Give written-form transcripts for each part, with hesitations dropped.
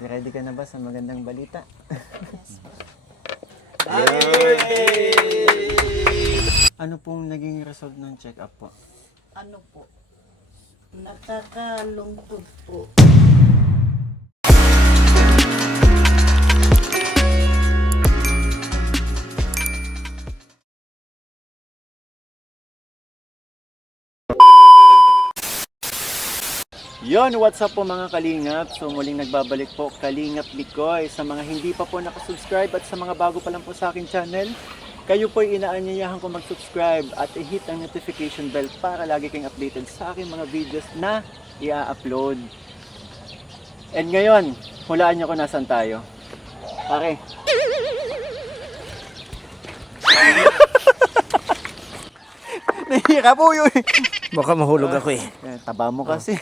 Ready ka na ba sa magandang balita? Yes po. Happy birthday! Ano pong naging result ng check-up po? Ano po? Nakakalungkot po. Yon, what's up po mga Kalingap? So muling nagbabalik po Kalingap Mikoy. Sa mga hindi pa po nakasubscribe at sa mga bago pa lang po sa aking channel, kayo po inaanyayahan ko mag-subscribe at i-hit ang notification bell para lagi kayong updated sa aking mga videos na i-upload. And ngayon, hulaan niyo kung nasan tayo. Pare. Nahiya ka po yun. Baka mahulog ako eh. Taba mo kasi.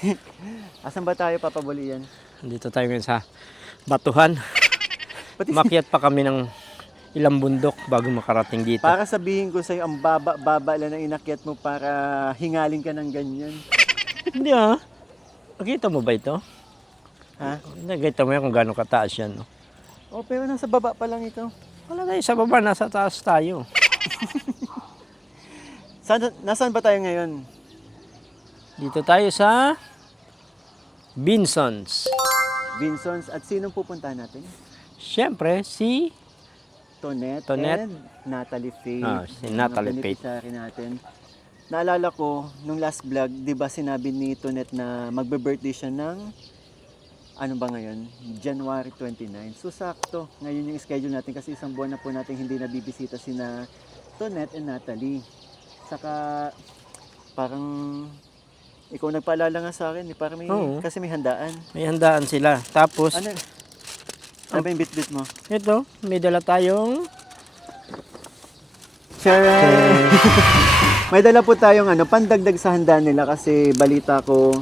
Asan ba tayo papabulian? Dito tayo ngayon sa Batuhan. Pati Makyat pa kami ng ilang bundok bago makarating dito. para sabihin ko sa'yo, ang baba lang na inakyat mo para hingalin ka ng ganyan. Hindi ah. Nakita mo ba ito? Ha? Nakita mo yan kung gaano kataas yan. No? Oh, pero nasa baba pa lang ito. Wala tayo sa baba, nasa taas tayo. Nasaan ba tayo ngayon? Dito tayo sa Binsons. Vinsons. At sinong pupuntahan natin? Siyempre, si Tonet, Tonet. and Natalie Faith. Si Natalie Mga Faith. beneficiary natin. Naalala ko, nung last vlog, di ba sinabi ni Tonet na magbe-birthday siya ng, ano ba ngayon? January 29. So sakto, ngayon yung schedule natin kasi isang buwan na po natin hindi nabibisita sina Tonet and Natalie. Saka, parang, ikaw nagpaalala nga sa akin, parang may, Oo. kasi may handaan. May handaan sila. Tapos, Ano ba yung bit-bit mo? ito, may dala tayong Charan! May dala po tayong pandagdag sa handa nila kasi balita ko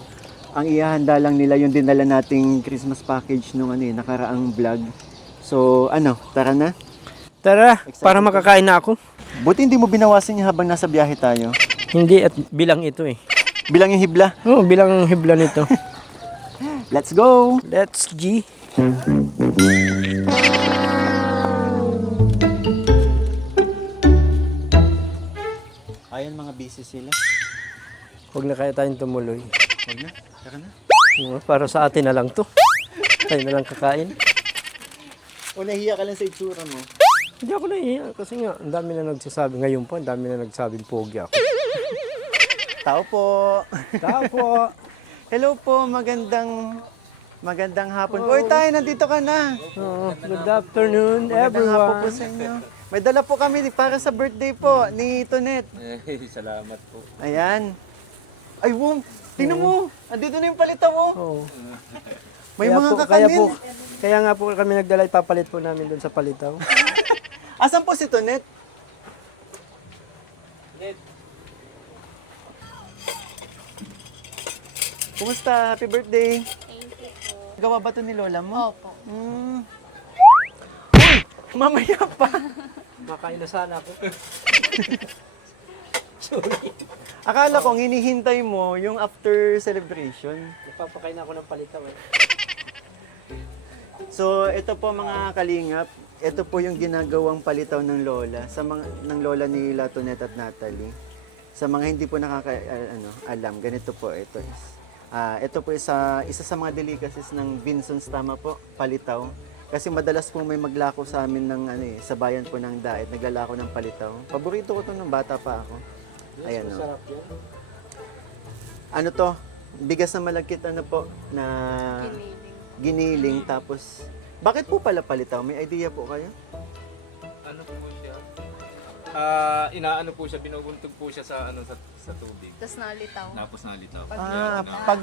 ang ihahanda lang nila yung dinala nating Christmas package nung nakaraang vlog. So tara na. tara, Excited para ka? makakain na ako. Buti hindi mo binawasan yung habang nasa biyahe tayo. Hindi at bilang ito eh. Bilang yung hibla. Oo, bilang ang hibla nito. Let's go! Let's G. Ayan, mga busy sila. Huwag na kaya tayong tumuloy. Huwag na, tara na. Para sa atin na lang to. Tayo na lang kakain. O nahiya ka lang sa itsura mo. Hindi ako nahihiya kasi nga, ang dami na nagsasabi. Ngayon po, ang dami na nagsabing pogi ako. Tao po! Tao po. Hello po, magandang hapon. Oy tayo, nandito ka na. Good afternoon, Magandang hapon po everyone. sa inyo. May dala po kami para sa birthday po ni Tonet. Salamat po. Ayan. Ay, Wong, tingnan mo. Andito na yung palitaw mo. Oo. May mga kakanin. Kaya nga po kami nagdala, ipapalit po namin doon sa palitaw. Asan po si Tonet? Kumusta? Happy birthday. Thank you po. Gawa ba ito ni Lola mo? Opo. Mm. Uy, mamaya pa. Makain na sana ako. Akala ko hinihintay mo yung after celebration. Nagpapakain ako ng palitaw eh. So, ito po mga kalingap, ito po yung ginagawang palitaw ng lola ng lola ni Tonet at Natalie. Sa mga hindi po alam, ganito po ito is. Ito po isa sa mga delicacies ng Vinsons, tama po, palitaw. Kasi madalas po may maglako sa amin ng sa bayan po ng Daet, naglalako ng palitaw. Paborito ko to nung bata pa ako. Ayan o. Masarap yan. Ano to? Bigas na malagkit po na Giniling. giniling tapos bakit po pala palitaw? May idea po kayo? Ano po siya? Inaano po siya, binubuntog po siya sa sa tubig. Tapos nalitaw. Tapos nalitaw. Pag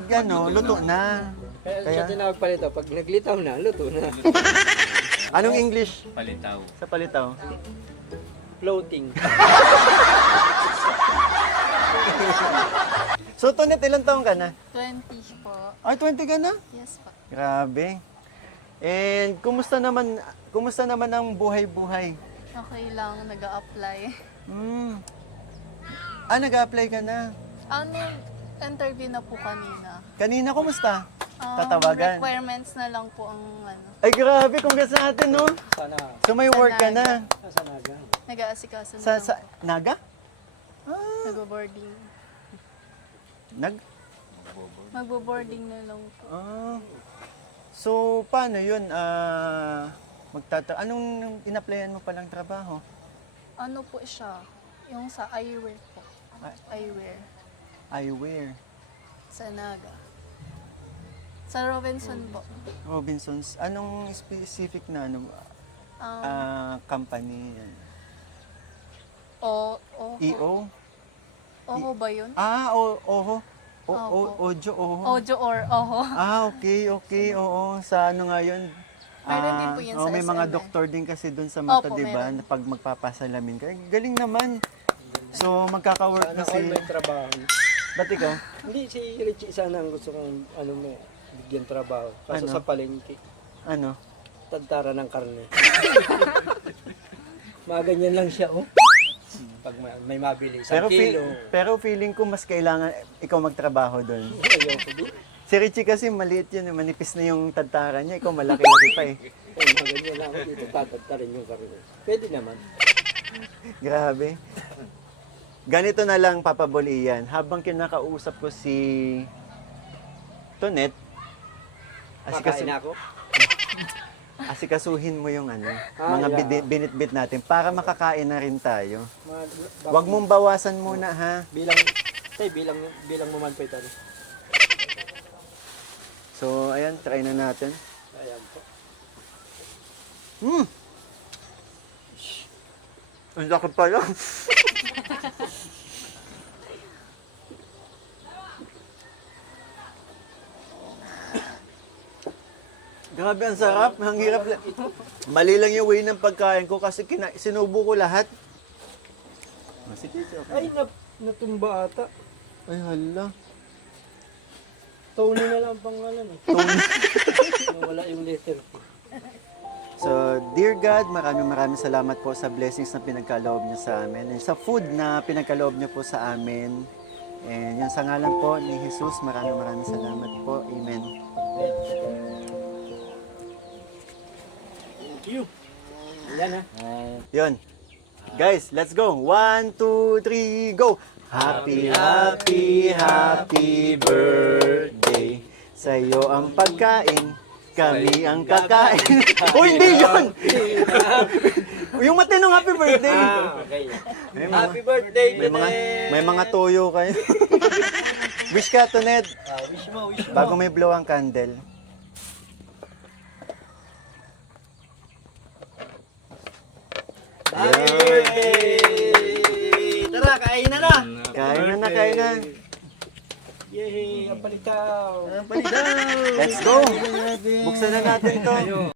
luto na. Kaya Kaya- siya tinawag palitaw. Pag naglitaw na, luto na. Anong English Palitaw. sa palitaw? Floating. So, Tonet, ilang taong ka na? 20 po. Ay, 20 ka na? Yes po. Grabe. And kumusta naman ang buhay-buhay? Okay lang, nag-a-apply. Nag-a-apply ka na. Ano, interview na po kanina. Kanina, kumusta? Tatawagan? Requirements na lang po ang ano. Ay, grabe. Congrats natin, no? Sana. So, may work ka na. Sa Naga. Nag-aasikaso na Sa, lang. sa Naga? Nag-boarding. Nag? Magbo-boarding na lang po. So, paano yun? Anong in-applyan mo palang trabaho? Ano po siya? Yung sa eyewear po. Eyewear. Eyewear. Sa Naga. Sa Robinson po. Robinsons. Anong specific na company? EO? Oho ba yun? Oho. Opo. Ojo, Oho. Ojo or Oho. Okay. Oo. Sa ano nga yun? Meron din po yun sa may mga SM. doktor din kasi dun sa mata, Opo, di ba? meron. Na pag magpapasalamin ka. Galing naman. So, magkaka-work na Sana all si... may trabaho. Ba't ikaw? Hindi, si Richie sana ang gusto kong bigyan trabaho. Kaso Ano? sa palengke, Ano? tantara ng karne. Mga ganyan lang siya, oh. Pag may mabili, isang kilo. Pero feeling ko mas kailangan ikaw magtrabaho doon. Ayoko din. Si Richie kasi maliit yun, manipis na yung tantara niya. Ikaw malaki-laki pa eh. Mga ganyan lang ako dito, tatantarin yung karne. Pwede naman. Grabe. Ganito na lang, Papa Bolian. Habang kinakausap ko si Tonet, Makain ako. asikasuhin mo yung mga yeah. binitbit natin para makakain na rin tayo. Mga- Huwag mong bawasan muna ha. bilang mo man pa ito. So, ayan, try na natin. Ayan po. Ang laki pala. Grabe, ang sarap. Ang hirap. Mali lang yung way ng pagkain ko kasi sinubo ko lahat. Sige, okay. Ay, natumba ata. Ay, hala. Tony na lang ang pangalan eh. Tony. Wala yung letter. So, dear God, maraming salamat po sa blessings na pinagkaloob niyo sa amin. And sa food na pinagkaloob niyo po sa amin. And yung sa ngalan po ni Jesus, maraming salamat po. Amen. Thank you. Yan ha. Yun. Guys, let's go. 1, 2, 3, go! Happy, happy, happy birthday. Sa'yo ang pagkain, kami ang kakain. Uy, hindi yun! Yung matinong happy birthday. Okay. Happy birthday, may mga toyo kayo. Wish ka to, Ned. Wish mo. Bago may blow ang candle. Happy birthday! Tara, kain na na! Kain na. Yay! Ang palitaw! Let's go! Buksan na natin to.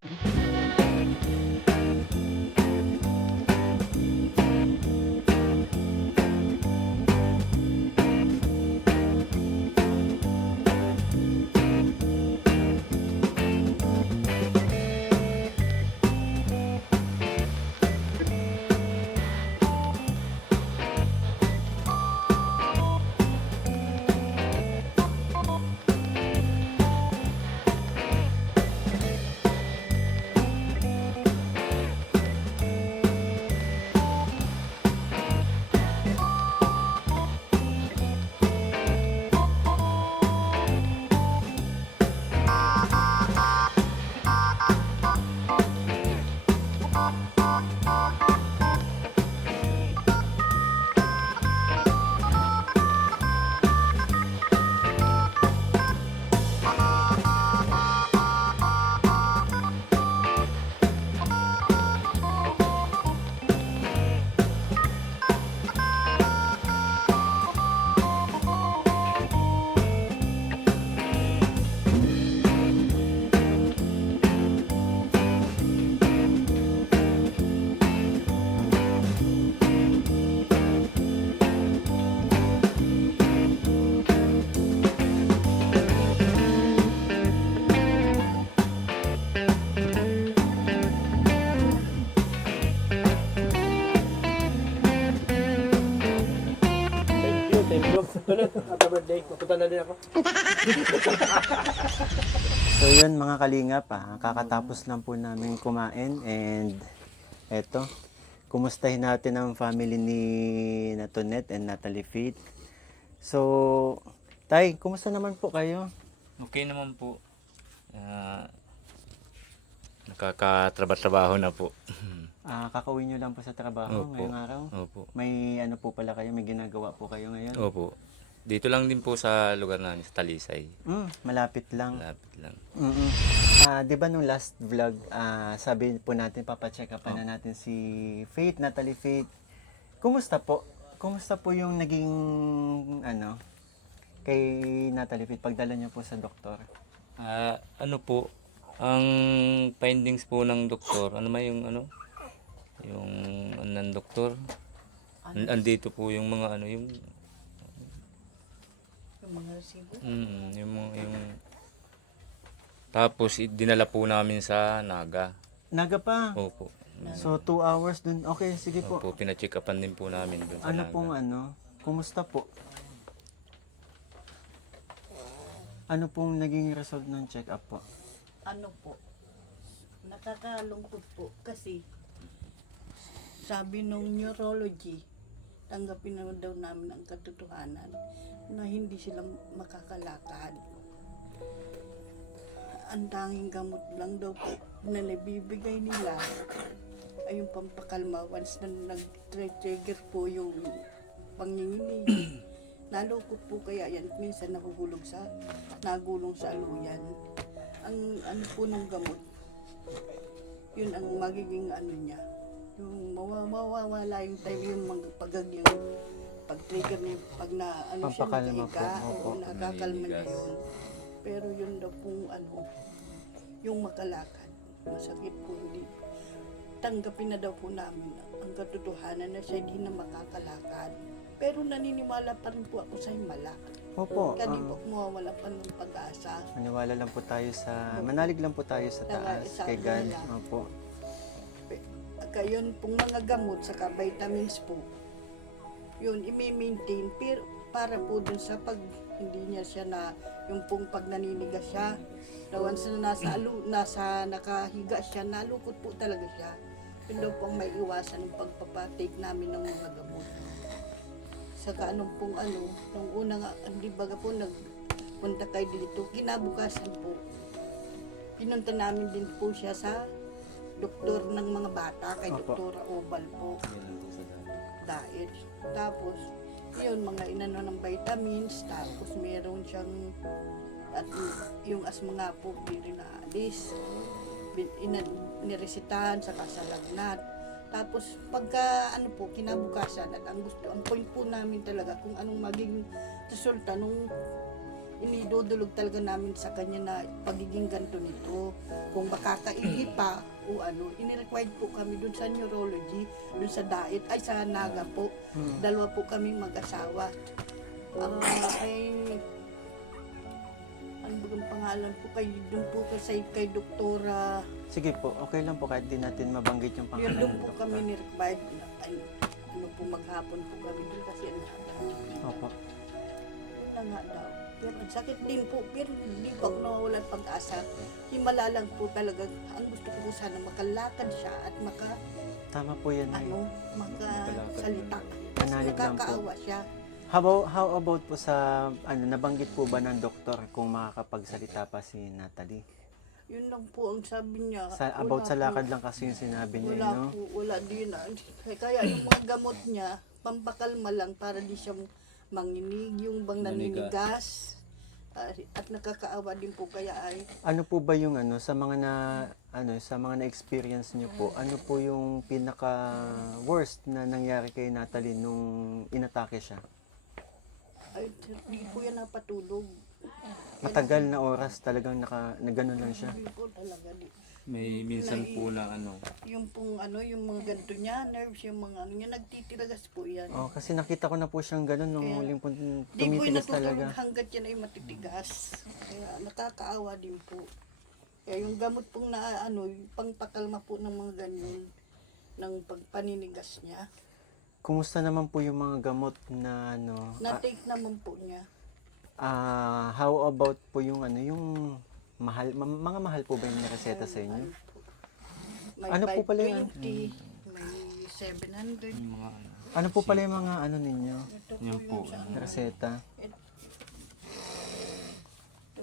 susunod, happy birthday. Mapunta na din ako. So yun mga kalingap, kakatapos lang po namin kumain and eto, kumustahin natin ang family ni Natonet and Natalie Faith. So, Tay, kumusta naman po kayo? Okay naman po. Nakakatrabaho na po. Kakauwi nyo lang po sa trabaho Opo. ngayong araw? Opo. May ano po pala kayo, may ginagawa po kayo ngayon? Opo. Dito lang din po sa lugar namin, sa Talisay. Malapit lang. Malapit lang. Di ba nung last vlog, sabi po natin, papacheck up na natin si Faith, Natalie Faith. Kumusta po? Kumusta po yung naging, kay Natalie Faith, pagdala niyo po sa doktor? Ano po, ang findings po ng doktor, ano ba yung yung ng doktor, andito po yung mga yung mga resibo. yung tapos dinala po namin sa Naga. Naga pa? Opo. So 2 hours dun. Okay, sige po. Opo, pina-check upan din po namin dun sa Ano Naga. pong kumusta po? Ano pong naging result ng check-up po? Ano po, nakakalungkot po kasi sabi nung neurology, tanggapin na daw namin ang katotohanan na hindi sila makakalakad. Ang tanging gamot lang daw po na nabibigay nila ay yung pampakalma once na nag-trigger po yung panginginig. Nalukot po kaya yan, minsan nagulong sa aluyan. Ang ano po ng gamot, yun ang magiging niya. Yung mawawala yung time yung pagaging pag-trigger niya, pag na siya Pampakalma nakahiga, po, opo. nakakalma niya Naninigas. yun. Pero yun daw pong yung makalakad, masakit po hindi. Tanggapin na daw po namin ang katotohanan na siya hindi na makakalakad. Pero naniniwala pa rin po ako sa himala. Opo. Kaya di po mawawala pa ng pag-asa. Maniwala lang po tayo manalig lang po tayo sa taas, Sa kay God. kanila. Opo. Kaya yun pong mga gamot, saka vitamins po, yun, i-maintain, pero para po dun sa pag, hindi niya siya yung pong pag naninigas siya, na once na nasa nakahiga siya, nalukot po talaga siya. Yun daw pong may iwasan ng pagpapatake namin ng mga gamot. Saka nung una nga, hindi baga po nagpunta kayo dito, kinabukasan po, pinunta namin din po siya sa doktor ng mga bata, kay Opo. Doktora Obal po, diet. Tapos, yun, mga inano ng vitamins, tapos meron siyang, at yung asma nga po, hindi rin naalis. Niresitahan, saka sa lagnat. Tapos, pagka, kinabukasan, at ang point po namin talaga, kung anong maging resulta nung inidudulog talaga namin sa kanya na pagiging ganito nito. Kung makakaigi pa o inirequired po kami dun sa neurology, dun sa diet, ay sa Naga po. Dalawa po kami mag-asawa. Ano ba pangalan po dun po kay Doktora, Sige po, okay lang po kahit di natin mabanggit yung yun pangalan dun ng po doktor. kami ni-required na, maghapon po kami dun kasi Opo. yun na nga daw. Pero ang sakit din po, pero hindi po ako nawawalan pag-asa. Himala lang po talaga. Ang gusto ko po sana makalakad siya at Tama po yan. Nay. makasalita. Kasi Manalig lang po. nakakaawa siya. How about po sa, nabanggit po ba ng doktor kung makakapagsalita pa si Natalie? Yun lang po ang sabi niya. About Wala sa po. lakad lang kasi yung sinabi niya, Wala no? po, wala din. Kaya yung mga gamot niya, pampakalma lang para di siya manginig, yung bang naninigas. At nakakaawa din po kaya ay Ano po ba yung sa mga sa mga na-experience niyo po, ano po yung pinaka worst na nangyari kay Natalie nung inatake siya? di po yan napatulog. Matagal na oras talagang na ganun lang siya. Hindi po talaga. May minsan po na Yung pong yung mga ganito niya, nerves, yung mga niya, nagtitiragas po yan. Oh, kasi nakita ko na po siyang ganun nung Kaya, muling Di po tumitigas natutulog talaga. hanggat yan ay matitigas. Kaya nakakaawa din po. Kaya yung gamot pong yung pangpakalma po ng mga ganyan, ng pagpaninigas niya. kumusta naman po yung mga gamot na ano? Na-take naman po niya. How about po yung ano, yung mga mahal po ba yung nireseta sa inyo? May Ano po pala yun? 520, may 700. Yung mga ano. Ano po pala yung mga ano ninyo? Ito po Yun yung po. sa ano. Reseta? Ito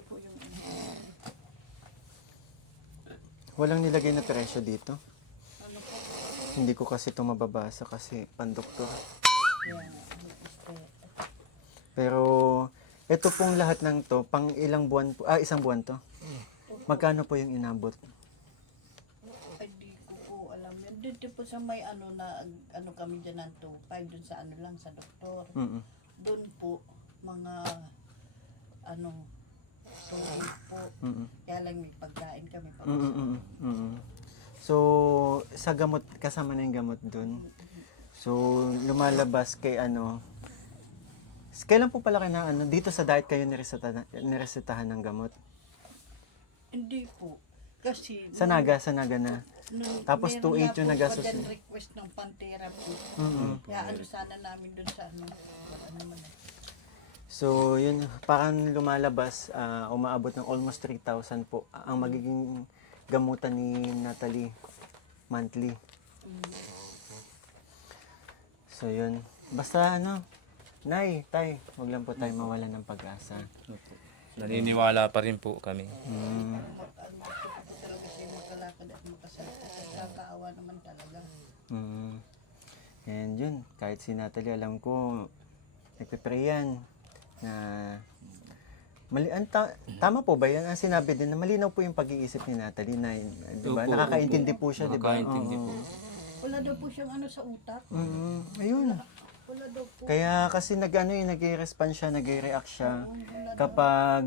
po yung Walang nilagay na presyo dito? ano po. Hindi ko kasi ito mababasa kasi pandoktor. Pero ito pong lahat ng to, pang ilang buwan po, isang buwan to. Magkano po yung inabot? Ay, di ko po alam yan. Dito po sa may ano na, ano kami dyan ng 2.5 dun sa ano lang, sa doktor. Mm-mm. Doon po, mga, ano, 2.8 po. Mm-mm. Kaya lang may pagkain kami. Mm-mm. Mm-mm. So, sa gamot, kasama na yung gamot dun. So, lumalabas kay ano, kailan po pala kayo na ano, dito sa diet kayo niresetahan ng gamot? Hindi po. Kasi, Sa Naga na. Tapos 2.8 yung nagastos niya. niya. Request ng pan-therapy. Mm-mm. Kaya ano sana namin dun sa ano. Wala naman eh. So, yun, parang lumalabas, umaabot ng almost 3,000 po ang magiging gamutan ni Natalie monthly. So, yun. Basta ano, Nay, Tay, huwag lang po tayo mawalan ng pag-asa. Opo. Naniniwala pa rin po kami. Mm. Ang gusto ko po talaga siya makalakad at makasalita. Kakaawa naman talaga. Mm. And yun, kahit si Natalie, alam ko, nagpipray yan na tama po ba yan? Ang sinabi din na malinaw po yung pag-iisip ni Natalie na, di ba? Opo, Nakakaintindi po siya, di ba? Nakakaintindi po. Wala daw po siyang ano sa utak. Ayun. Wala daw po. Kaya kasi nag-respond siya, nag-react siya kapag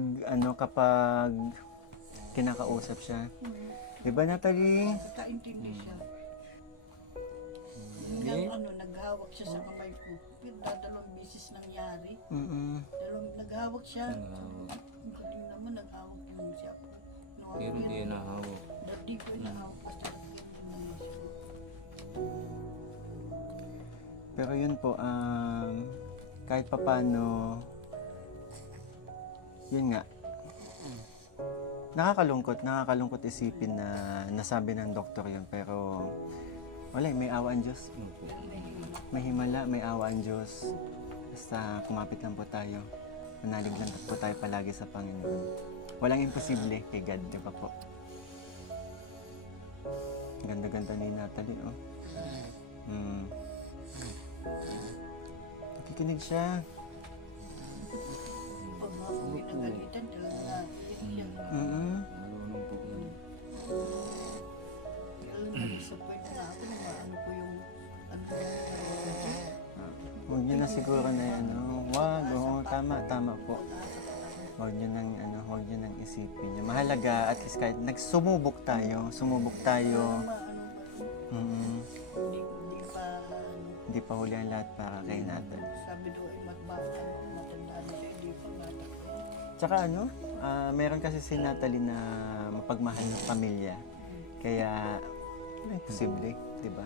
kinakausap siya. Di ba, Natalie? Kakaintindi siya. Naghawak siya sa kamay ko. Pero dalawang beses nangyari. Mm-mm. Naghawak siya. Ang galing naman, naghawak naman siya. Pero hindi nahawak. Dati ko nahawak kasi hindi naman siya. Pero yun po, kahit papano, yun nga, nakakalungkot isipin na nasabi ng doktor yun, pero wala, may awa ang Diyos. May himala, may awa ang Diyos. Basta kumapit lang po tayo. Manalig lang po tayo palagi sa Panginoon. Walang imposible kay God, di ba po? Ganda-ganda ni Natalie, oh. Nakikinig siya. Pag ako may nagalitan, talaga na siya. Marunong po yun. Kaya na-disappoint na ako na ano po yung ano po yung Huwag niyo na siguro na ano, wag, tama po. Huwag niyo nang isipin niyo. Mahalaga, at least kahit sumubok tayo. hindi pa Hindi pa huli ang lahat para kay Nathan. sabi daw ay matandaan siya, hindi pa matakot. Tsaka meron kasi si Natalie na mapagmahal ng pamilya. Kaya, imposible, di ba?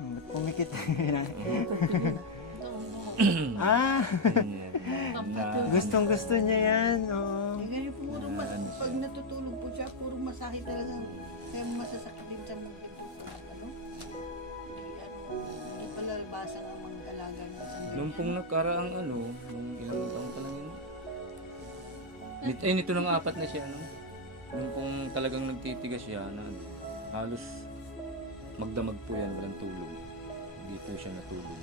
Ba't pumikit? Gustong gusto niya yan. Oo. Ngayon puro pag natutulog po siya, puro masakit talaga. Kaya masasakit din sa mga ganito. Hindi pala labasan ang mga alaga niya. Nung pong nagkaraang nung ilang taon pa lang yun. Nito ng 4 na siya, Nung pong talagang nagtitigas siya, na halos magdamag po yan, walang tulog. Hindi po siya natulog.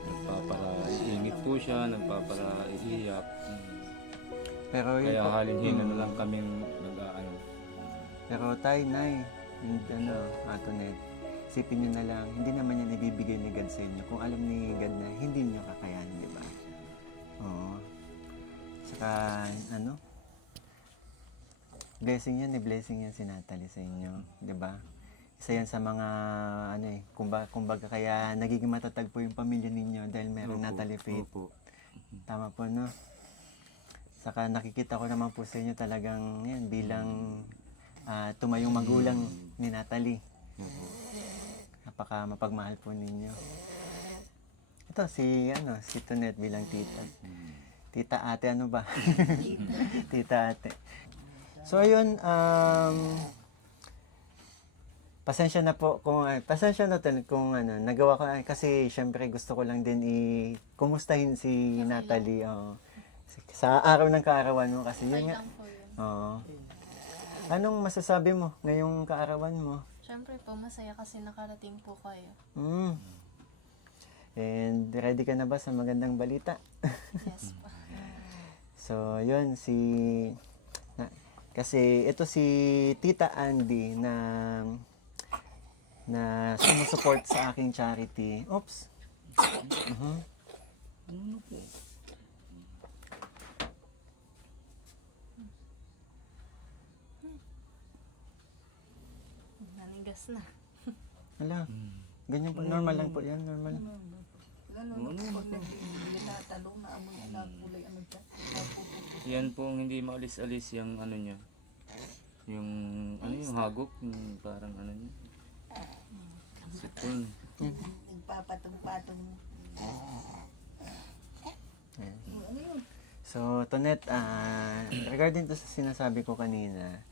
Nagpapara-iingit po siya, nagpapara-iiyak. Pero yun Kaya po. halin-hina na lang kaming nag-aano. Pero tay, nay, Atonet, isipin nyo na lang, hindi naman yan ibibigay ni God sa inyo. Kung alam ni God na hindi nyo kakayanin, di ba? Oo. Saka, blessing yan si Natalie sa inyo, di ba? Isa yan sa mga, kumbaga kaya nagiging matatag po yung pamilya ninyo dahil meron Natalie Faith. Opo. Tama po, no? Saka nakikita ko naman po sa inyo talagang yan, bilang tumayong magulang ni Natalie. napaka mapagmahal po ninyo. Ito si Tonet bilang tita. Tita ate ano ba? Tita ate. So ayun, pasensya na po kung kung nagawa ko kasi syempre gusto ko lang din kumustahin si Natalie sa araw ng kaarawan mo kasi Okay yun nga. lang po yun. Oo. Anong masasabi mo ngayong kaarawan mo? Siyempre po, masaya kasi nakarating po kayo. And ready ka na ba sa magandang balita? Yes po. So, yun kasi ito si Tita Andy na sumusupport sa aking charity. Oops. Nanigas na. Hala. Ganyan po. Normal lang po yan. Normal. Lalo na pag nagtinatalong na amoy na kulay ano dyan. Yan po ang hindi maalis-alis yung ano niya. Yung ano yung hagok, yung parang ano niya. Sipon. Nagpapatong-patong. So, Tonet, regarding to sa sinasabi ko kanina,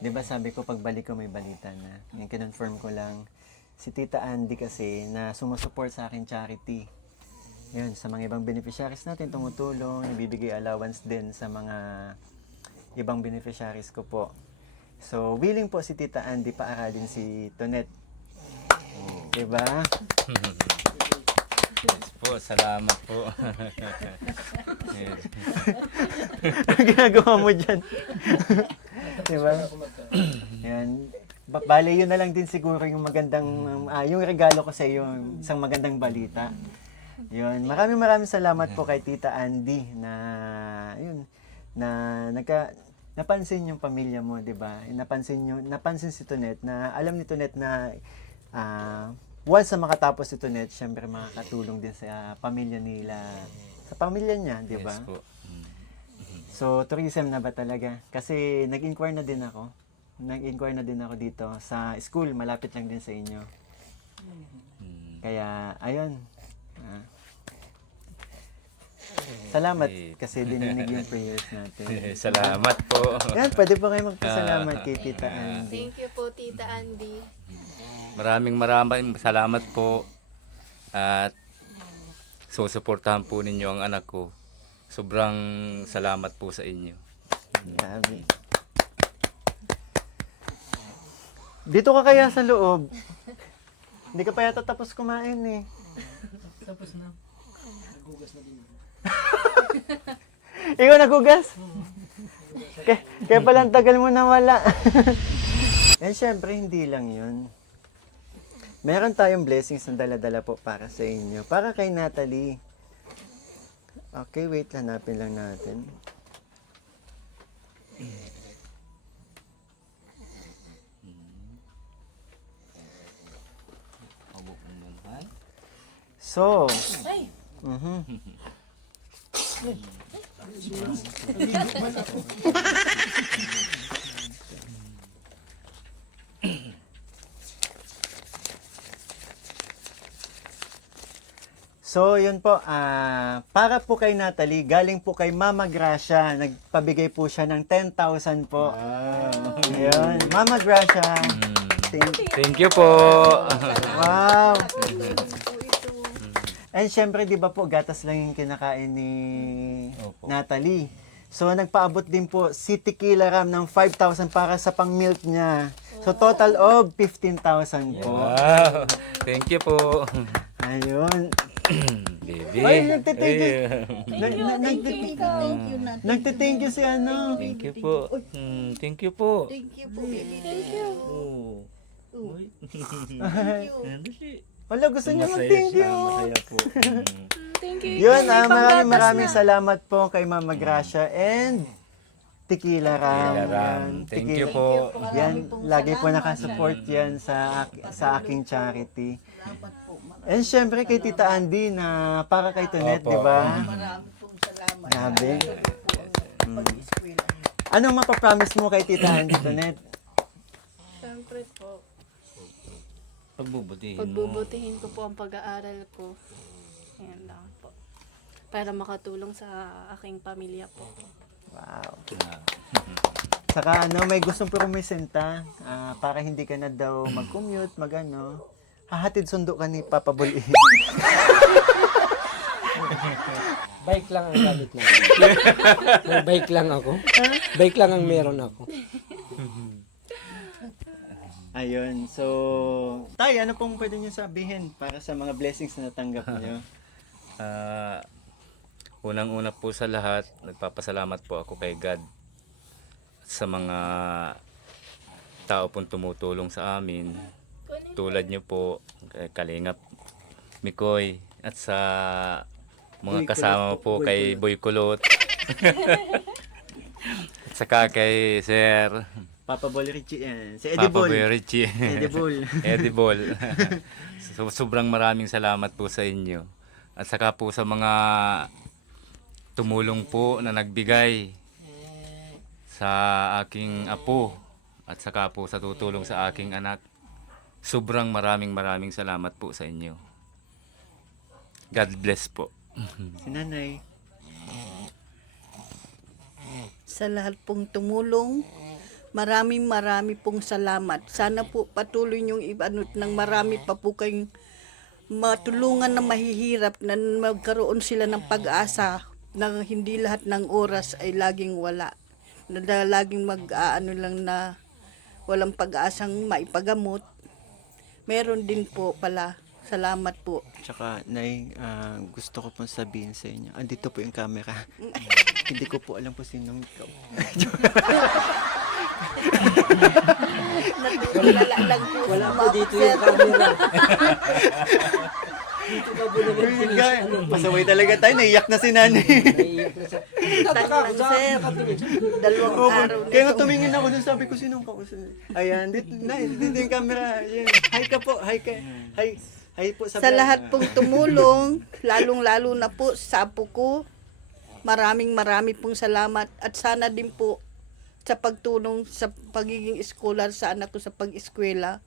di ba sabi ko pagbalik ko may balita na. Yung kinonfirm ko lang, si Tita Andy kasi na sumusupport sa akin charity. Yun, sa mga ibang beneficiaries natin, tumutulong, nabibigay allowance din sa mga ibang beneficiaries ko po. So, willing po si Tita Andy paaralin si Tonet. Diba? Yes po, salamat po. Ang ginagawa mo dyan? Diba? Yan. Bale, yun na lang din siguro yung magandang, yung regalo ko sa iyo, isang magandang balita. Yun. Maraming salamat po kay Tita Andy na napansin yung pamilya mo, 'di ba? Napansin si Tonet na alam ni Tonet na once na makatapos si Tonet, syempre makakatulong din sa pamilya nila, sa pamilya niya, 'di ba? Yes po. So, tourism na ba talaga? Kasi nag-inquire na din ako dito sa school, malapit lang din sa inyo. Kaya, ayun. Salamat kasi dininig yung prayers natin. Salamat po. Yan, pwede po kayo magpasalamat kay Tita Andy. Thank you po, Tita Andy. Maraming salamat po. At susuportahan po ninyo ang anak ko. Sobrang salamat po sa inyo. Grabe. Dito ka kaya sa loob? Hindi ka pa yata tapos kumain eh. Tapos na. Nagugas na din. Ikaw nagugas? Kaya pala ang tagal mo na wala. And syempre, hindi lang yun. Meron tayong blessings na dala-dala po para sa inyo. Para kay Natalie. Okay, wait. Hanapin lang natin. So, So, yun po, para po kay Natalie, galing po kay Mama Gracia, nagpabigay po siya ng 10,000 po. Ayun, Mama Gracia. Thank you po. Wow! And syempre, di ba po, gatas lang yung kinakain ni Natalie. So, nagpaabot din po si Tequila Ram ng 5,000 para sa pang-milk niya. So, total of 15,000 po. Wow. Thank you po. Ayun. Baby. Ay, nagtithank you. Thank you na. Nagtithank you si ano. Thank you po. Thank you po. Thank you po, baby. Thank you. Oh. Uy. Wala, gusto niya mag-thank you. Masaya po. Thank you. Yun, maraming salamat po kay Mama Gracia and Tequila Ram. Thank Tequila- you po. Yan, lagi po nakasupport yan sa aking charity. And syempre kay Tita Andy na para kay Tonet, Opo. di ba? Marami pong salamat. Grabe. Pag-eskwela. Anong mapapromise mo kay Tita Andy, Tonet? Siyempre po. Pagbubutihin ko po ang pag-aaral ko. Ayan lang po. Para makatulong sa aking pamilya po. Wow. Saka ano, may gustong promisenta para hindi ka na daw mag-commute, mag-ano. Hahatid sundo ka ni Papa Buli. Bike lang ang gamit natin. May bike lang ako. Bike lang ang meron ako. Ayun, so... Tay, ano pong pwede niyo sabihin para sa mga blessings na natanggap niyo? Unang-una po sa lahat, nagpapasalamat po ako kay God sa mga tao pong tumutulong sa amin. Tulad niyo po, kay Kalingap Mikoy, at sa mga kasama po kay Boy Kulot. At saka kay Sir Papa Buli Richie, si Papa Edible. Boy Richie. Edible. Edible. Sobrang maraming salamat po sa inyo. At saka po sa mga tumulong po na nagbigay sa aking apo at saka po sa tutulong sa aking anak. Sobrang maraming salamat po sa inyo. God bless po. Si Nanay. Sa lahat pong tumulong, maraming pong salamat. Sana po patuloy niyong ibanot ng marami pa po kayong matulungan na mahihirap na magkaroon sila ng pag-asa na hindi lahat ng oras ay laging wala. Na laging mag-aano lang na walang pag-asang maipagamot. Meron din po pala. Salamat po. Tsaka, Nay, gusto ko pong sabihin sa inyo. Andito po yung camera. Hindi ko po alam po sinong ikaw. Natulala lang po. Wala po dito yung camera. Dito ka po naman. Pasaway talaga tayo. Naiyak na si Nanay. Naiiyak na siya. Lang, sir. Dalawang araw Kaya nga na to. tumingin ako dun, sabi ko, sinong kausap? Ayan, dito yung camera. Ayan. Hi ka po. Hi ka. Hi po sa Sa vlog. lahat pong tumulong, lalong-lalo na po sa apo ko, maraming pong salamat. At sana din po sa pagtulong sa pagiging scholar sa anak ko sa pag-eskwela.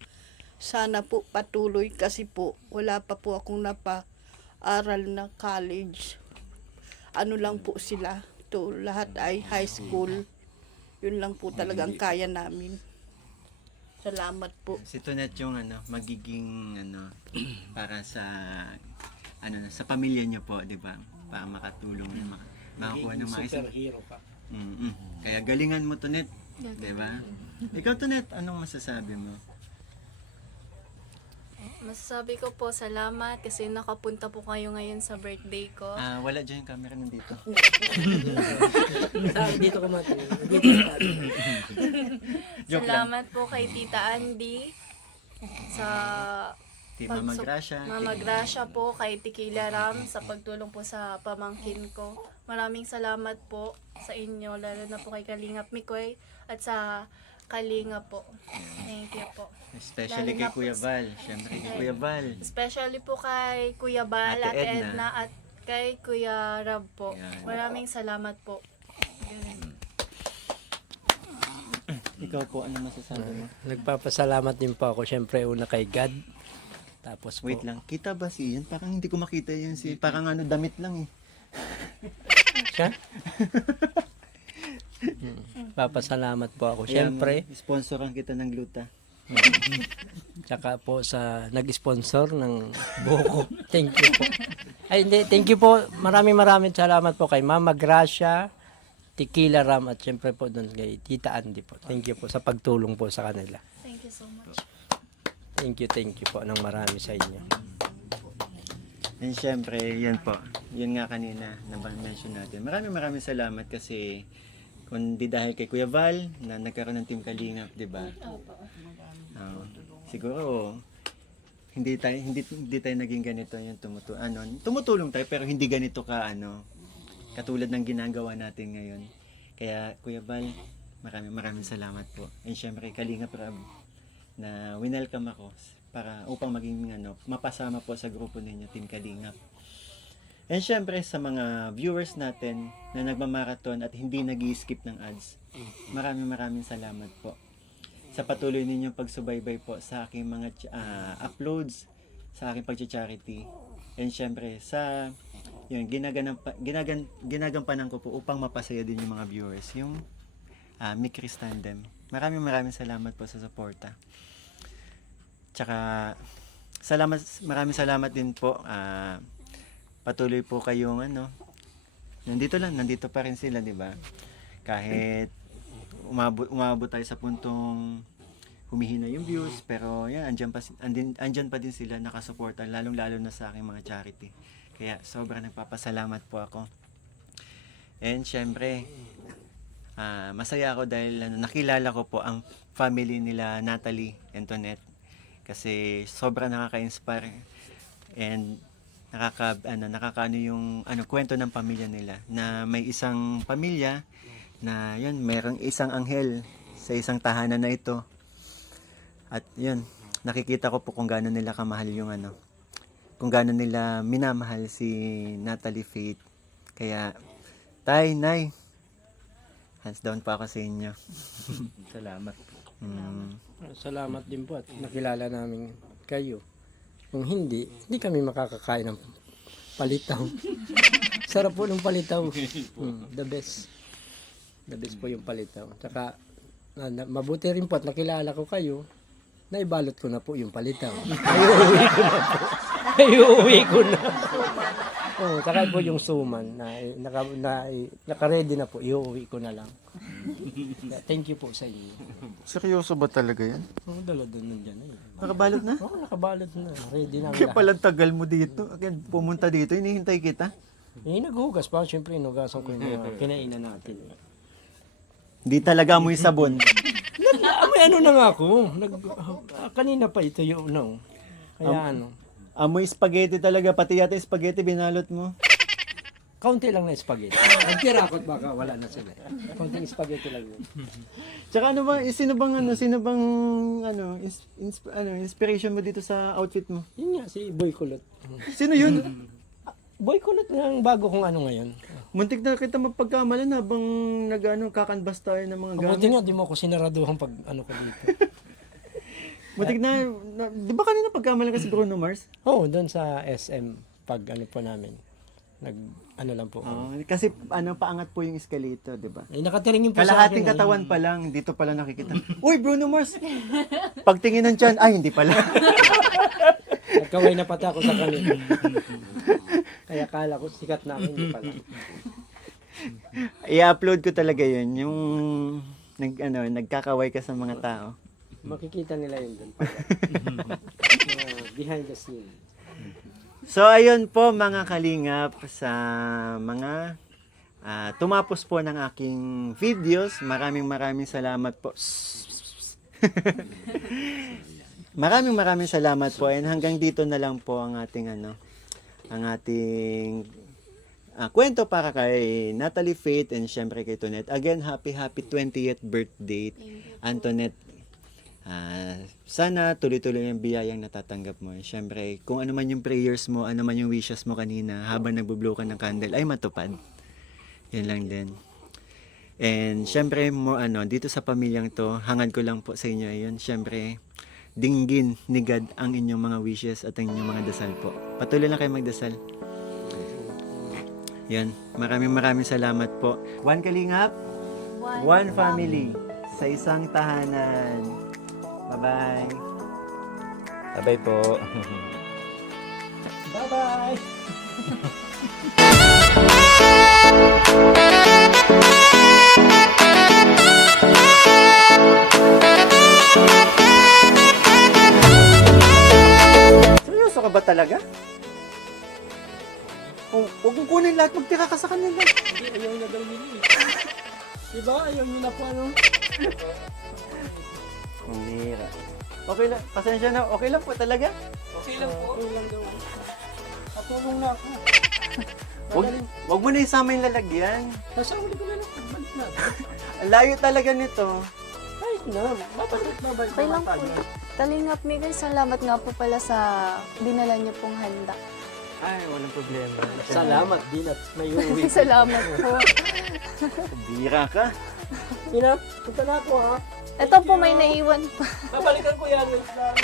Sana po patuloy kasi po wala pa po akong napa-aral na college. Ano lang po sila. To lahat ay high school. Yun lang po talagang kaya namin. Salamat po. Si Tonet yung magiging para sa sa pamilya niyo po, 'di ba? Para makatulong na makakuha ng mga Superhero ka. Kaya galingan mo, Tonet, 'di ba? Ikaw, Tonet, anong masasabi mo? Masasabi ko po salamat kasi nakapunta po kayo ngayon sa birthday ko. Wala dyan yung camera nandito. Dito ka mati. Joke lang. Salamat po kay Tita Andy sa Ti Mama Gracia. Mama Gracia po, kay Tequila Ram sa pagtulong po sa pamangkin ko. Maraming salamat po sa inyo, lalo na po kay Kalingap Mikoy at sa Kalinga po. Thank you po. Especially kay Kuya Val. Siyempre kay Kuya Val. Especially po kay Kuya Bal, Ate Ate Edna. Edna at kay Kuya Rab po. Yan. Maraming salamat po. Ikaw po, ano masasabi mo? Nagpapasalamat din po ako syempre una kay God. Tapos po, Wait lang, kita ba si Ian? Parang hindi ko makita yun si... Parang damit lang eh. siya. Papasalamat po ako syempre. Sponsoran kita ng gluta. Tsaka po sa nag-sponsor ng buko. Thank you po. Ay hindi, thank you po. Maraming salamat po kay Mama Gracia, Tequila Ram at syempre po doon kay Tita Andy po. Thank you po sa pagtulong po sa kanila. Thank you so much. Thank you po ng marami sa inyo. And syempre, yan po. Yun nga kanina na mention natin. Maraming salamat kasi kung di dahil kay Kuya Val na nagkaroon ng Team Kalingap, di ba? Siguro hindi tayo naging ganito yung tumutulong tayo pero hindi ganito ka katulad ng ginagawa natin ngayon. Kaya Kuya Val, maraming salamat po. And syempre Kalingap Rab na winelcome ako upang maging mapasama po sa grupo ninyo Team Kalingap. And syempre sa mga viewers natin na nagmamarathon at hindi nag-skip ng ads, maraming salamat po. sa patuloy ninyong pagsubaybay po sa aking mga uploads, sa aking pag-charity. And syempre, sa yun, ginagampanan ko po upang mapasaya din yung mga viewers, yung Mikris Tandem. Maraming salamat po sa suporta. Tsaka, maraming salamat din po. Patuloy po kayong nandito pa rin sila, di ba? Kahit umabot tayo sa puntong humihina yung views, pero yan, andyan pa din sila nakasuporta, lalong-lalo na sa aking mga charity. Kaya sobrang nagpapasalamat po ako. And syempre, masaya ako dahil nakilala ko po ang family nila Natalie Antoinette. Kasi sobrang nakaka-inspire and nakakaano yung kwento ng pamilya nila, na may isang pamilya na yun, merong isang anghel sa isang tahanan na ito. At yun, nakikita ko po kung gaano nila kamahal yung kung gaano nila minamahal si Natalie Faith. Kaya, Tay, Nay, hands down po ako sa inyo. Salamat. Salamat din po at nakilala namin kayo. Kung hindi kami makakakain ng palitaw. Sarap po ng palitaw. The best. The best po yung palitaw. Tsaka, mabuti rin po at nakilala ko kayo, naibalot ko na po yung palitaw. Iuwi ko na. Tsaka po yung suman naka-ready na po, iuwi ko na lang. Thank you po sa inyo. Seryoso ba talaga yan? Dala doon nandiyan eh. Nakabalot na? Oo, nakabalot na. Ready na Kaya lahat. pala tagal mo dito. Again, pumunta dito, hinihintay kita. Naghugas pa. Siyempre, inugasan ko yung mga kinainan natin. Hindi talaga amoy sabon. May na nga ako. Kanina pa ito yung Kaya Amoy spaghetti talaga, pati yata yung spaghetti binalot mo. kaunti lang na spaghetti. Ang tirakot baka wala na sila. Kaunting spaghetti lang yun. Tsaka sino bang inspiration mo dito sa outfit mo? Yun nga, si Boy Kulot. Sino yun? Boy Kulot nga ang bago kong ngayon. Muntik na kita mapagkamalan habang kakanbas tayo ng mga Mabuti gamit. nga, di mo ako sinaraduhan pag ko dito. Muntik na, di ba kanina pagkamalan ka si Bruno Mars? Oo, doon sa SM, pag po namin. Lang po. Kasi paangat po yung escalator, di ba? Nakatingin po sa akin. Kalahating katawan pa lang, dito pala nakikita. Uy, Bruno Mars! Pagtingin ng tiyan, ay, hindi pala. Nagkaway na pati ako sa kanila. Kaya kala ko sikat na ako, hindi pala. I-upload ko talaga yun, yung nagkakaway ka sa mga tao. Makikita nila yun doon. Behind the scene. So, ayun po mga kalingap sa mga tumapos po ng aking videos. Maraming salamat po. maraming salamat po. And hanggang dito na lang po ang ating kwento para kay Natalie Faith and syempre kay Tonette. Again, happy 20th birthday, Antoinette. Sana tuloy-tuloy yung biyayang natatanggap mo. Syempre, kung ano man yung prayers mo, ano man yung wishes mo kanina habang nagbo-blow ka ng candle, ay matupad. Yan lang din. And syempre, dito sa pamilyang to, hangad ko lang po sa inyo ayun. Syempre, dinggin ni God ang inyong mga wishes at ang inyong mga dasal po. Patuloy lang kayo magdasal. Yan. Maraming salamat po. One Kalingap, one family sa isang tahanan. Bye-bye. Bye-bye po. Bye-bye! Seryoso ka ba talaga? Huwag mong kunin lahat, magtira ka sa kanila. Hindi, ayaw niya daw nila eh. Diba? Ayaw niya na po Hindi. Okay lang, pasensya na. Okay lang po talaga. Okay lang po. Okay lang daw. Katulong na ako. Wag mo na isama yung lalagyan. Nasa uli ko na lang. Balik na. Ang layo talaga nito. Kahit na. Babalik. Okay lang po. Kalingap Miguel, salamat nga po pala sa dinala niyo pong handa. Ay, walang problema. Salamat din at may uwi. Salamat po. Bira ka. Ina, punta na ako ha. Ito po may naiwan pa. Babalikan ko yan. Wait lang.